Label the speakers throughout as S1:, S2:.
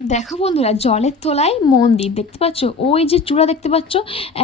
S1: দেখো বন্ধুরা, জলের তলায় মন্দির, দেখতে পাচ্ছ? ওই যে চূড়া দেখতে পাচ্ছ?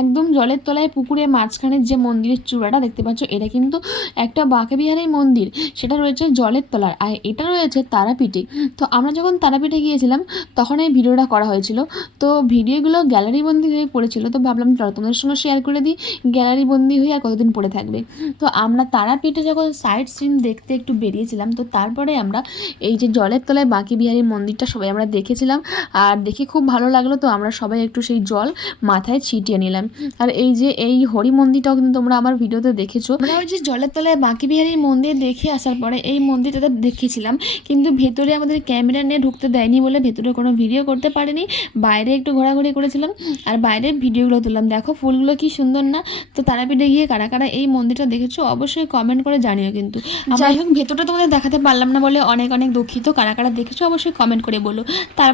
S1: একদম জলের তলায় পুকুরের মাঝখানের যে মন্দিরের চূড়াটা দেখতে পাচ্ছ, এটা কিন্তু একটা বাঁকে বাঁকেবিহারের মন্দির, সেটা রয়েছে জলের তলায়, আর এটা রয়েছে তারাপীঠে। তো আমরা যখন তারাপীঠে গিয়েছিলাম, তখন এই ভিডিওটা করা হয়েছিল। তো ভিডিওগুলো গ্যালারি বন্দি হয়ে পড়েছিল, তো ভাবলাম চলো তোমাদের সঙ্গে শেয়ার করে দিই, গ্যালারি বন্দি হয়ে আর কতদিন পড়ে থাকবে। তো আমরা তারাপীঠে যখন সাইড সিন দেখতে একটু বেরিয়েছিলাম, তো তারপরে আমরা এই যে জলের তলায় বাঁকি বিহারীর মন্দিরটা সবাই আমরা দেখেছিলাম আর দেখে খুব ভালো লাগল তো আমরা সবাই একটু সেই জল মাথায় ছিটিয়ে নিলাম। আর এই যে এই হরি মন্দিরটাও কিন্তু তোমরা আমার ভিডিওতে দেখেছ। আমরা ওই যে জলের তলায় বাঁকি বিহারীর মন্দির দেখে আসার পরে এই মন্দিরটাতে দেখেছিলাম। কিন্তু ভেতরে আমাদের ক্যামেরা নিয়ে ঢুকতে দেয়নি বলে ভেতরে কোনো ভিডিও করতে পারিনি। বাইরে একটু ঘোরাঘুরি করেছিলাম আর বাইরের ভিডিওগুলো তুললাম। দেখো ফুলগুলো কি সুন্দর না? তো তারাপীঠে গিয়ে কারা কারা এই মন্দিরটা দেখেছ অবশ্যই কমেন্ট করে জানিও কিন্তু। যাই হোক। ভেতরটা তোমাদের দেখাতে পারলাম না বলে অনেক অনেক দুঃখিত। কারা কারা দেখেছ অবশ্যই কমেন্ট করে বলো।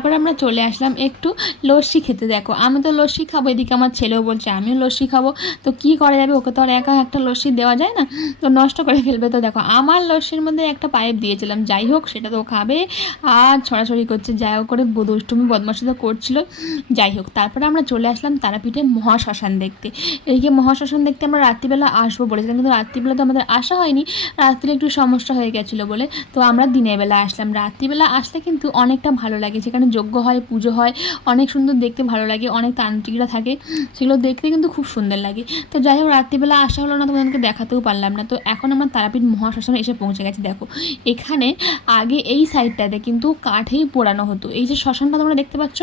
S1: তারপর আমরা চলে আসলাম একটু লস্যি খেতে। দেখো, আমি তো লস্যি খাব, এদিকে আমার ছেলেও বলছে, আমিও লস্যি খাব। তো কি করা যাবে? ওকে তো আর একা একটা লস্যি দেওয়া যায় না? তো নষ্ট করে ফেলবে। তো দেখো, আমার লস্যির মধ্যে একটা পাইপ দিয়েছিলাম। যাই হোক, সেটা তো খাবে। আর ছড়াছড়ি করছে, যাই হোক করে দুষ্টুমি বদমাশি তো করছিল। যাই হোক, তারপরে আমরা চলে আসলাম তারাপীঠে মহাশ্মশান দেখতে। এইদিকে মহাশ্মশান দেখতে আমরা রাত্রিবেলা আসব বলেছিলাম, কিন্তু রাত্রিবেলা তো আমাদের আসা হয়নি। রাত্রে একটু সমস্যা হয়ে গেছিল বলে। তো আমরা দিনের বেলা আসলাম। রাত্রিবেলা আসলে কিন্তু অনেকটা ভালো লাগে সেখানে যজ্ঞ হয়, পুজো হয়, অনেক সুন্দর দেখতে ভালো লাগে, অনেক তান্ত্রিকরা থাকে, সেগুলো দেখতে কিন্তু খুব সুন্দর লাগে। তো যাই হোক, রাত্রিবেলা আসা হলো না, তোমাদেরকে দেখাতেও পারলাম না। তো এখন আমার তারাপীঠ মহাশ্মশানে এসে পৌঁছে গেছে, দেখো। এখানে আগে এই সাইডটাতে কিন্তু কাঠেই পোড়ানো হতো। এই যে শ্মশানটা তোমরা দেখতে পাচ্ছ,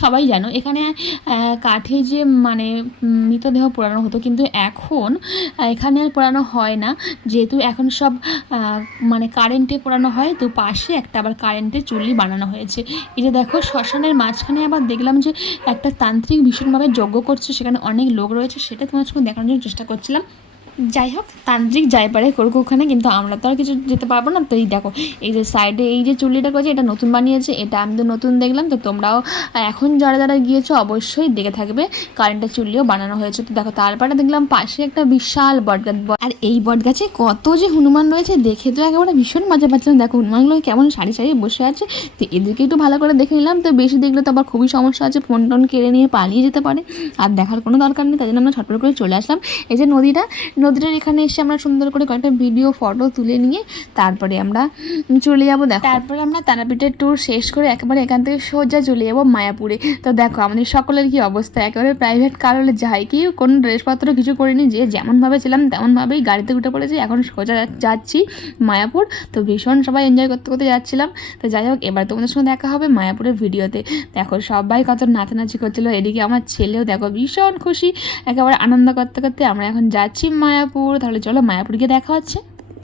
S1: সবাই জানো, এখানে কাঠে যে মানে মৃতদেহ পোড়ানো হতো, কিন্তু এখন এখানে আর পোড়ানো হয় না। যেহেতু এখন সব মানে কারেন্টে পোড়ানো হয়, তো পাশে একটা আবার কারেন্টের চুল্লি বানানো হয়েছে। এই যে দেখো শ্মশানের মাঝখানে আবার দেখলাম যে একটা তান্ত্রিক ভীষণভাবে যজ্ঞ করছে, সেখানে অনেক লোক রয়েছে, সেটা তোমার সঙ্গে দেখানোর জন্য চেষ্টা করছিলাম। যাই হোক তান্ত্রিক যাই পারে করুক ওখানে, কিন্তু আমরা তো আর কিছু যেতে পারব না। তো এই দেখো, এই যে সাইডে এই যে চুল্লিটা করেছে এটা নতুন বানিয়েছে, এটা আমি তো নতুন দেখলাম। তো তোমরাও এখন যারা যারা গিয়েছো, অবশ্যই দেখে থাকবে কারেন্টের চুল্লিও বানানো হয়েছে। তো দেখো, তারপরে দেখলাম পাশে একটা বিশাল বটগাছ। আর এই বটগাছে কত যে হনুমান রয়েছে, দেখে তো একেবারে ভীষণ মজা পাচ্ছিলাম দেখো, হনুমানগুলো কেমন সারি সারি বসে আছে। তো এদেরকে একটু ভালো করে দেখে নিলাম। তো বেশি দেখলে তো আবার খুবই সমস্যা আছে ফোন টোন কেড়ে নিয়ে পালিয়ে যেতে পারে। আর দেখার কোনো দরকার নেই, তাই জন্য আমরা ছটফট করে চলে আসলাম। এই যে নদীটা নদীটার এখানে এসে আমরা সুন্দর করে কয়েকটা ভিডিও ফটো তুলে নিয়ে তারপরে আমরা চলে যাব, দেখো। তারপরে আমরা তারাপীঠের ট্যুর শেষ করে একেবারে এখান থেকে সোজা চলে যাব মায়াপুরে। তো দেখো, আমাদের সকলের কি অবস্থা? একেবারে প্রাইভেট কার হলে যাই। কি কোনো ড্রেসপত্র কিছু করিনি, যে যেমনভাবে ছিলাম তেমনভাবেই গাড়িতে উঠে পড়েছি। এখন সোজা যাচ্ছি মায়াপুর। তো ভীষণ সবাই এনজয় করতে করতে যাচ্ছিলাম। তো যাই হোক, এবার তোমাদের সঙ্গে দেখা হবে মায়াপুরের ভিডিওতে দেখো, সবাই কত নাচানাচি করছিল। এদিকে আমার ছেলেও দেখো ভীষণ খুশি। একেবারে আনন্দ করতে করতে আমরা এখন যাচ্ছি মায়াপুর তাহলে চলো মায়াপুর গিয়ে দেখা হচ্ছে।